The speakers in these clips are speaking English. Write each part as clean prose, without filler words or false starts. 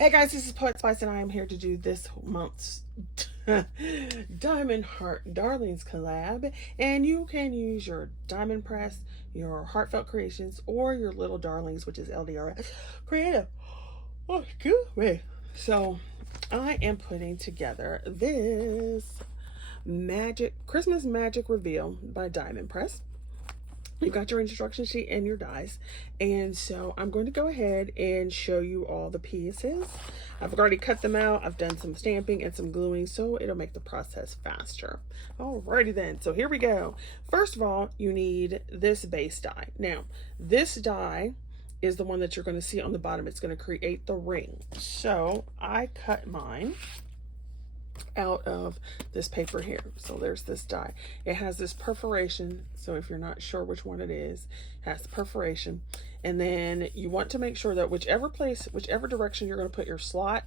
Hey guys, this is Poetspice and I am here to do this month's Diamond Heart Darlings collab. And you can use your diamond press, your heartfelt creations, or your little darlings, which is LDRS creative. Oh, excuse me. So I am putting together this Christmas magic reveal by Diamond Press. You've got your instruction sheet and your dies, and so I'm going to go ahead and show you all the pieces. I've already cut them out. I've done some stamping and some gluing, so it'll make the process faster. Alrighty then, so here we go. First of all, you need this base die. Now, this die is the one that you're going to see on the bottom. It's going to create the ring. So I cut mine out of this paper here. So there's this die. It has this perforation, so if you're not sure which one it is, it has the perforation. And then you want to make sure that whichever direction you're going to put your slot,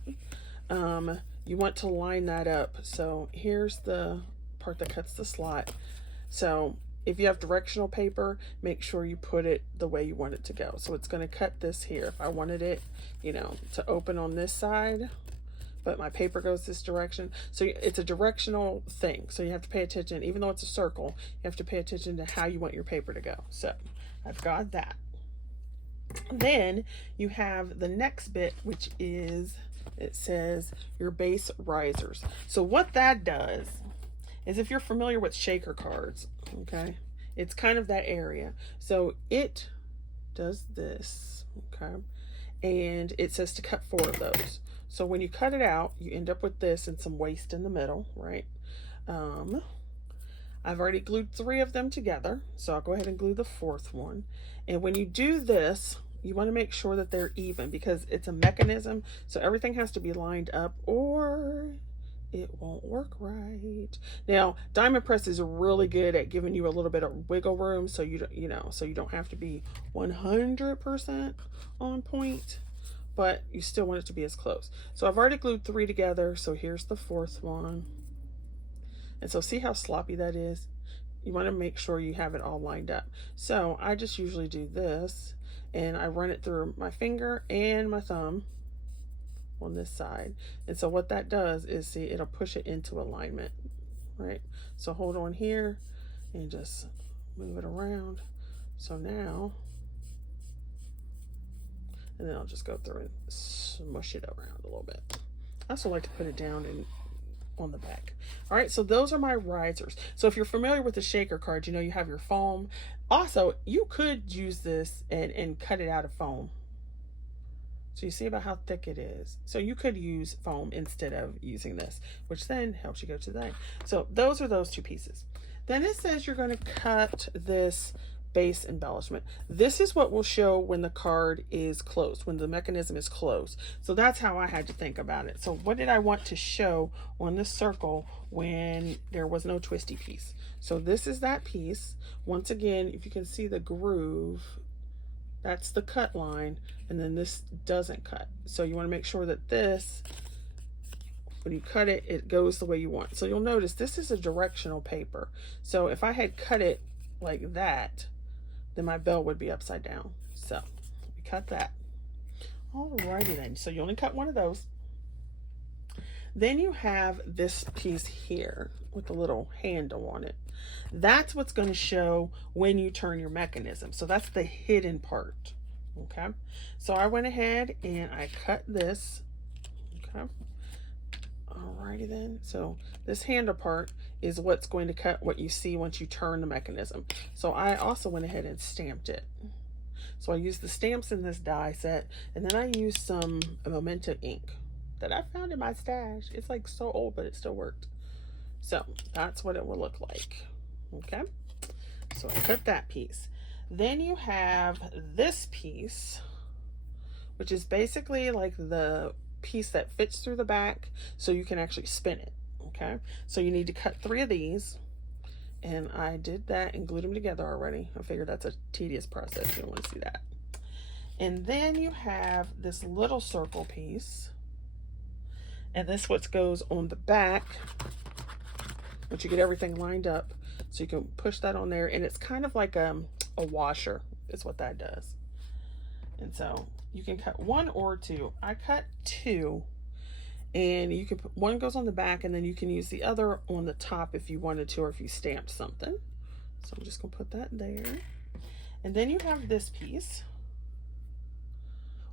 you want to line that up. So here's the part that cuts the slot. So if you have directional paper, make sure you put it the way you want it to go. So it's going to cut this here. If I wanted it, to open on this side, but my paper goes this direction. So it's a directional thing. So you have to pay attention, even though it's a circle, you have to pay attention to how you want your paper to go. So I've got that. Then you have the next bit, which is, it says your base risers. So what that does is, if you're familiar with shaker cards, okay, it's kind of that area. So it does this, okay, and it says to cut 4 of those. So when you cut it out, you end up with this and some waste in the middle, right? I've already glued 3 of them together, so I'll go ahead and glue the 4th one. And when you do this, you want to make sure that they're even, because it's a mechanism, so everything has to be lined up or it won't work right. Now, Diamond Press is really good at giving you a little bit of wiggle room, so you don't have to be 100% on point, but you still want it to be as close. So I've already glued 3 together, so here's the 4th one. And so see how sloppy that is? You want to make sure you have it all lined up. So I just usually do this, and I run it through my finger and my thumb on this side. And so what that does is, see, it'll push it into alignment, right? So hold on here and just move it around. So now, and then I'll just go through and smush it around a little bit. I also like to put it down and on the back. All right, so those are my risers. So if you're familiar with the shaker card, you have your foam. Also, you could use this and cut it out of foam. So you see about how thick it is. So you could use foam instead of using this, which then helps you go to the end. So those are those 2 pieces. Then it says you're going to cut this base embellishment. This is what will show when the card is closed, when the mechanism is closed. So that's how I had to think about it. So what did I want to show on this circle when there was no twisty piece? So this is that piece. Once again, if you can see the groove, that's the cut line, and then this doesn't cut. So you want to make sure that this, when you cut it, it goes the way you want. So you'll notice this is a directional paper. So if I had cut it like that, then my bell would be upside down. So we cut that. Alrighty then. So you only cut 1 of those. Then you have this piece here with a little handle on it. That's what's going to show when you turn your mechanism. So that's the hidden part. Okay. So I went ahead and I cut this. Okay. Alrighty then. So this handle part is what's going to cut what you see once you turn the mechanism. So I also went ahead and stamped it. So I used the stamps in this die set, and then I used some Memento ink that I found in my stash. It's like so old, but it still worked. So that's what it will look like. Okay. So I cut that piece. Then you have this piece, which is basically like the piece that fits through the back so you can actually spin it. Okay, so you need to cut 3 of these, and I did that and glued them together already. I figured that's a tedious process. You don't want to see that. And then you have this little circle piece, and this what goes on the back once you get everything lined up. So you can push that on there, and it's kind of like a washer is what that does. And so you can cut 1 or 2. I cut 2, and you can put one goes on the back, and then you can use the other on the top if you wanted to, or if you stamped something. So I'm just gonna put that there. And then you have this piece,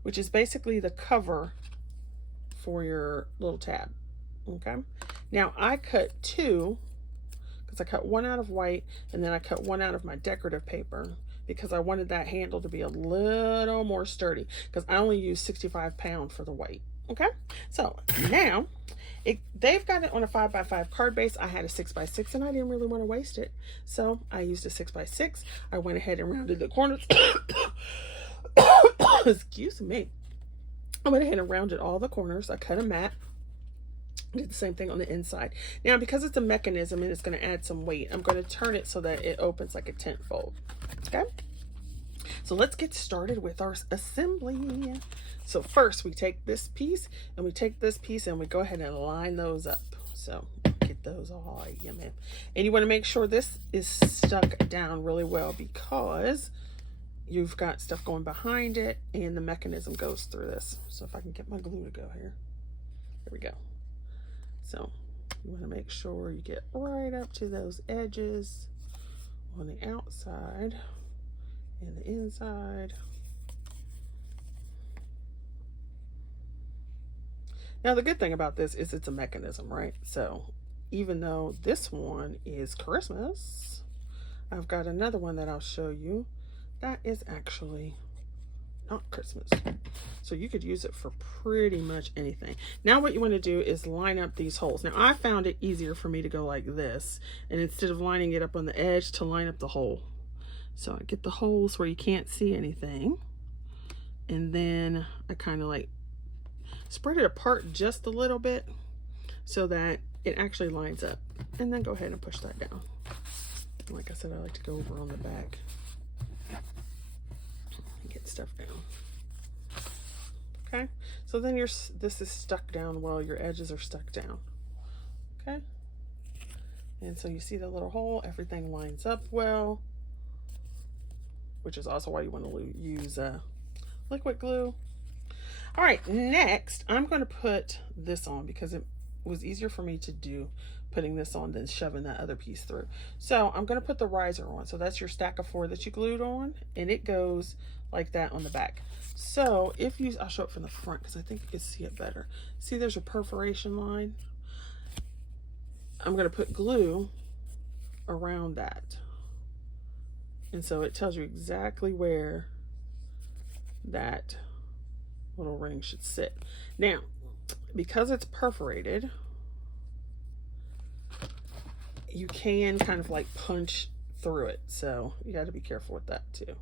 which is basically the cover for your little tab. Okay, now I cut 2 because I cut 1 out of white, and then I cut 1 out of my decorative paper because I wanted that handle to be a little more sturdy, because I only use 65 pound for the white. Okay, so now they've got it on a 5x5 card base. I had a 6x6 and I didn't really want to waste it, so I used a 6x6. I went ahead and rounded the corners. Excuse me. I went ahead and rounded all the corners. I cut a mat. Did the same thing on the inside. Now, because it's a mechanism and it's going to add some weight, I'm going to turn it so that it opens like a tent fold. Okay, so let's get started with our assembly. So first we take this piece and we take this piece and we go ahead and line those up. So get those all, yeah, man. And you want to make sure this is stuck down really well, because you've got stuff going behind it and the mechanism goes through this. So if I can get my glue to go here. There we go. So you want to make sure you get right up to those edges on the outside and the inside. Now the good thing about this is it's a mechanism, right? So even though this one is Christmas, I've got another one that I'll show you that is actually not Christmas. So you could use it for pretty much anything. Now what you want to do is line up these holes. Now I found it easier for me to go like this, and instead of lining it up on the edge, to line up the hole. So I get the holes where you can't see anything, and then I kind of like spread it apart just a little bit so that it actually lines up, and then go ahead and push that down. Like I said, I like to go over on the back and get stuff down. Okay, so then this is stuck down well, your edges are stuck down. Okay, and so you see the little hole, everything lines up well, which is also why you want to use liquid glue. All right, next I'm going to put this on because it was easier for me to do putting this on than shoving that other piece through. So I'm going to put the riser on. So that's your stack of 4 that you glued on, and it goes like that on the back. So if you, I'll show it from the front because I think you can see it better. See, there's a perforation line. I'm going to put glue around that, and so it tells you exactly where that little ring should sit. Now, because it's perforated, you can kind of like punch through it, so you got to be careful with that too.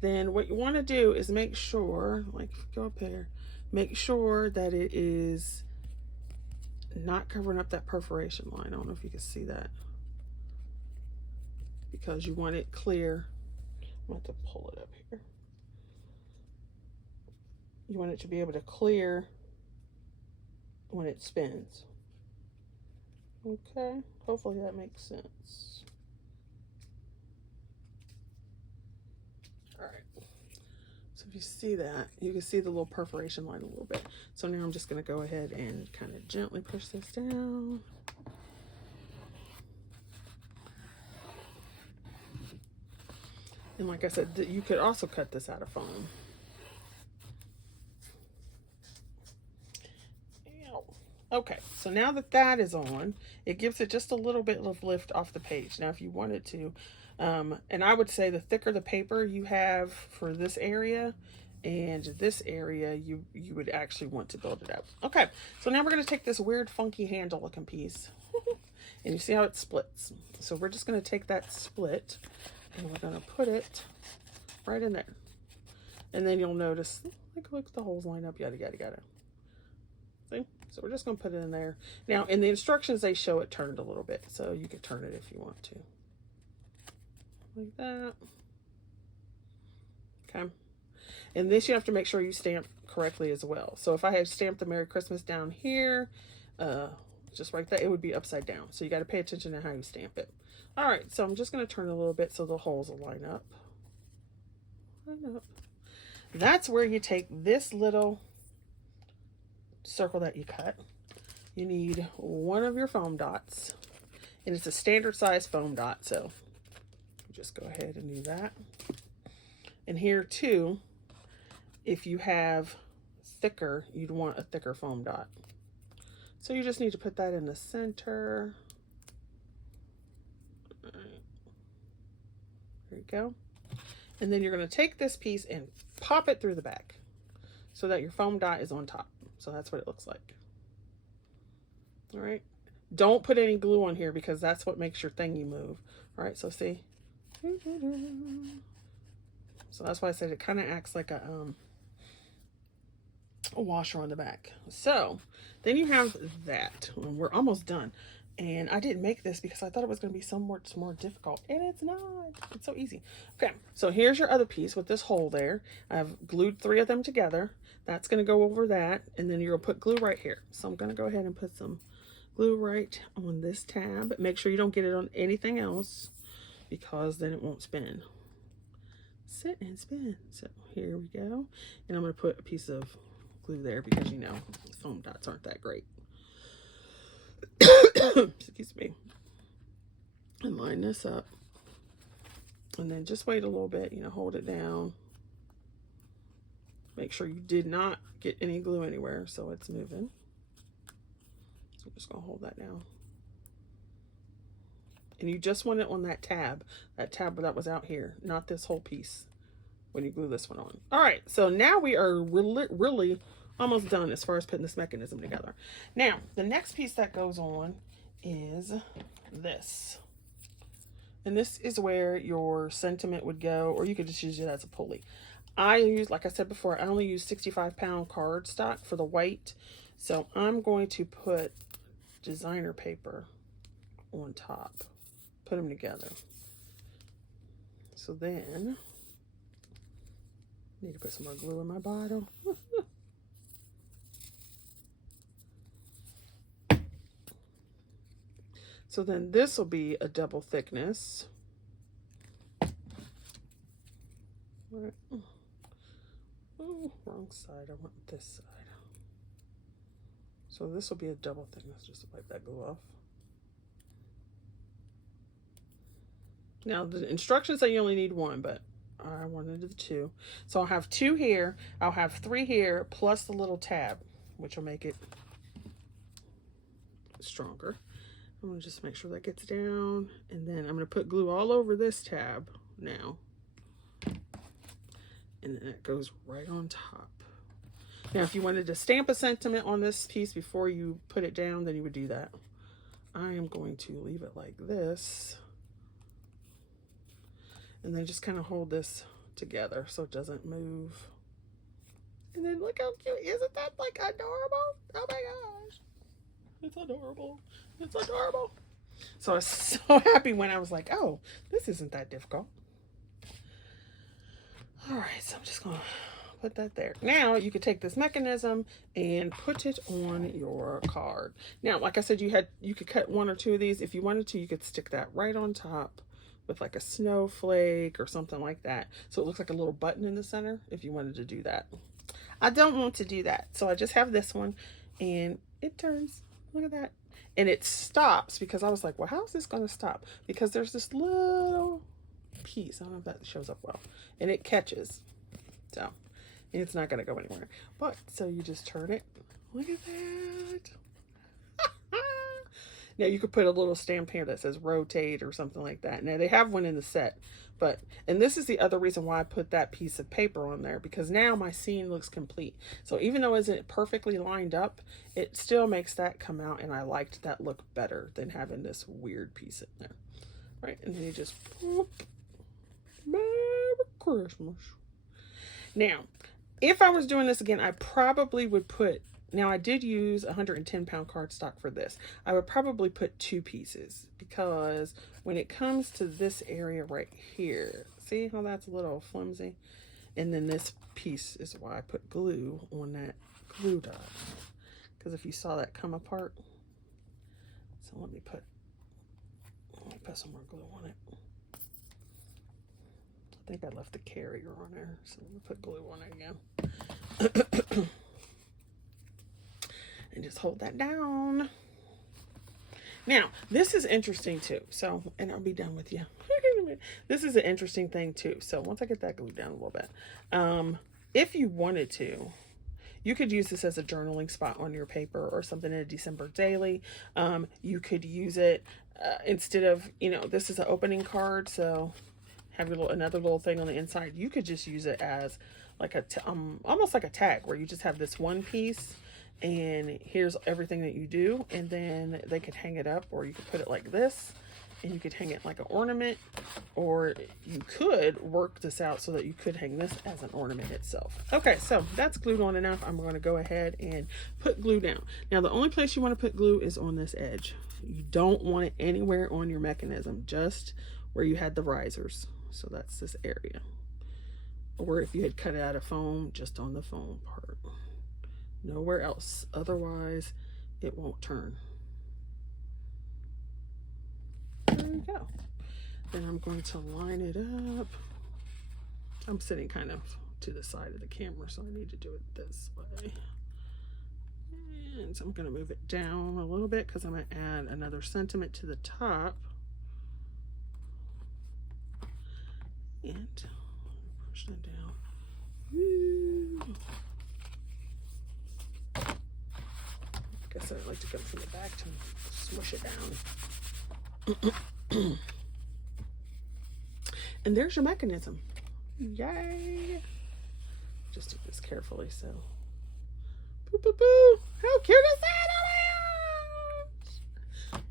Then what you want to do is make sure, like go up here, make sure that it is not covering up that perforation line. I don't know if you can see that, because you want it clear. I'm going to have to pull it up here. You want it to be able to clear when it spins. Okay, hopefully that makes sense. All right, so if you see that, you can see the little perforation line a little bit. So now I'm just going to go ahead and kind of gently push this down. And like I said, you could also cut this out of foam. Okay, so now that that is on, it gives it just a little bit of lift off the page. Now if you wanted to, and I would say the thicker the paper you have for this area and this area, you would actually want to build it up. Okay, so now we're going to take this weird funky handle looking piece and you see how it splits. So we're just going to take that split and we're going to put it right in there. And then you'll notice, like, look, the holes line up, yada, yada, yada. See? So we're just going to put it in there. Now, in the instructions, they show it turned a little bit, so you can turn it if you want to. Like that. Okay. And this you have to make sure you stamp correctly as well. So if I had stamped the Merry Christmas down here, just like that, it would be upside down. So you got to pay attention to how you stamp it. All right, so I'm just going to turn a little bit so the holes will line up. Line up. That's where you take this little circle that you cut. You need one of your foam dots, and it's a standard size foam dot, so just go ahead and do that. And here too, if you have thicker, you'd want a thicker foam dot. So you just need to put that in the center. All right. There you go. And then you're going to take this piece and pop it through the back so that your foam dot is on top. So that's what it looks like. All right. Don't put any glue on here because that's what makes your thingy move. All right. So see. So that's why I said it kind of acts like a washer on the back. So then you have that. We're almost done. And I didn't make this because I thought it was going to be somewhat more difficult. And it's not. It's so easy. Okay, so here's your other piece with this hole there. I've glued 3 of them together. That's going to go over that. And then you're going to put glue right here. So I'm going to go ahead and put some glue right on this tab. Make sure you don't get it on anything else because then it won't spin. Sit and spin. So here we go. And I'm going to put a piece of glue there because, you know, foam dots aren't that great. Excuse me. And line this up. And then just wait a little bit, you know, hold it down. Make sure you did not get any glue anywhere so it's moving. So I'm just going to hold that down. And you just want it on that tab that was out here, not this whole piece when you glue this one on. All right, so now we are really almost done as far as putting this mechanism together. Now, the next piece that goes on is this. And this is where your sentiment would go, or you could just use it as a pulley. I use, like I said before, I only use 65-pound cardstock for the white. So I'm going to put designer paper on top, put them together. So then, I need to put some more glue in my bottle. So then this will be a double thickness. Right. Oh, wrong side. I want this side. So this will be a double thickness, just to wipe that glue off. Now the instructions say you only need 1, but I wanted the 2. So I'll have 2 here. I'll have 3 here, plus the little tab, which will make it stronger. I'm going to just make sure that gets down, and then I'm going to put glue all over this tab now. And then it goes right on top. Now, if you wanted to stamp a sentiment on this piece before you put it down, then you would do that. I am going to leave it like this. And then just kind of hold this together so it doesn't move. And then look how cute. Isn't that like adorable? Oh my gosh. It's adorable. It's adorable. So I was so happy when I was like, oh, this isn't that difficult. All right, so I'm just going to put that there. Now you could take this mechanism and put it on your card. Now, like I said, you could cut 1 or 2 of these. If you wanted to, you could stick that right on top with like a snowflake or something like that. So it looks like a little button in the center if you wanted to do that. I don't want to do that. So I just have this one and it turns. Look at that. And it stops because I was like, well, how's this going to stop? Because there's this little piece. I don't know if that shows up well. And it catches. So it's not going to go anywhere. But so you just turn it. Look at that. Now you could put a little stamp here that says rotate or something like that. Now they have one in the set. And this is the other reason why I put that piece of paper on there, because now my scene looks complete. So even though it isn't perfectly lined up, it still makes that come out, and I liked that look better than having this weird piece in there. Right, and then you just whoop, Merry Christmas. Now, if I was doing this again, I probably would put, now I did use 110-pound cardstock for this. I would probably put 2 pieces because when it comes to this area right here, see how that's a little flimsy? And then this piece is why I put glue on that glue dot. Because if you saw that come apart, so let me put some more glue on it. I think I left the carrier on there, so I'm gonna put glue on it again. And just hold that down. Now, this is interesting too. So, and I'll be done with you. This is an interesting thing too. So once I get that glued down a little bit, if you wanted to, you could use this as a journaling spot on your paper or something in a December daily. You could use it instead of, you know, this is an opening card, so have your another little thing on the inside. You could just use it as like a almost like a tag, where you just have this one piece and here's everything that you do, and then they could hang it up, or you could put it like this and you could hang it like an ornament, or you could work this out so that you could hang this as an ornament itself. Okay, so that's glued on enough. I'm going to go ahead and put glue down. Now, the only place you want to put glue is on this edge. You don't want it anywhere on your mechanism, just where you had the risers. So that's this area. Or if you had cut it out of foam, just on the foam part. Nowhere else. Otherwise, it won't turn. There you go. Then I'm going to line it up. I'm sitting kind of to the side of the camera, so I need to do it this way. And so I'm going to move it down a little bit because I'm going to add another sentiment to the top. And push that down. Woo. I guess I'd like to go from the back to smush it down. And there's your mechanism. Yay! Just do this carefully, so. Boo, boo, boo. How cute is that?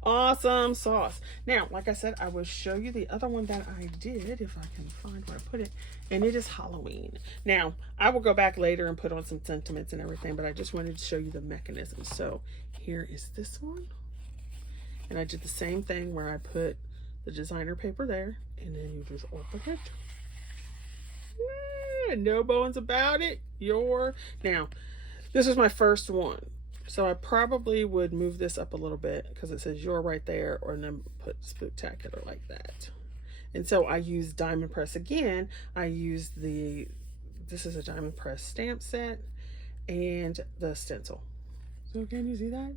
Awesome sauce. Now, like I said, I will show you the other one that I did, if I can find where I put it, and it is Halloween. Now, I will go back later and put on some sentiments and everything, but I just wanted to show you the mechanism. So here is this one, and I did the same thing where I put the designer paper there, and then you just open it. No bones about it. Now, this is my first one. So I probably would move this up a little bit because it says you're right there, or then put spectacular like that. And so I use diamond press again. I use this is a diamond press stamp set and the stencil. So can you see that?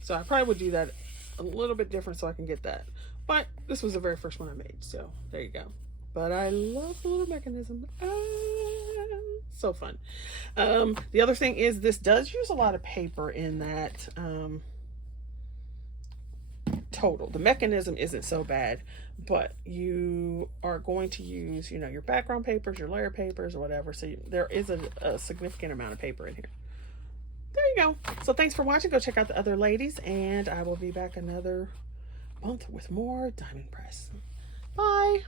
So I probably would do that a little bit different so I can get that. But this was the very first one I made. So there you go. But I love the little mechanism. So fun. The other thing is this does use a lot of paper in that total. The mechanism isn't so bad, but you are going to use, you know, your background papers, your layer papers, or whatever. So there is a significant amount of paper in here. There you go. So thanks for watching. Go check out the other ladies, and I will be back another month with more diamond press. Bye.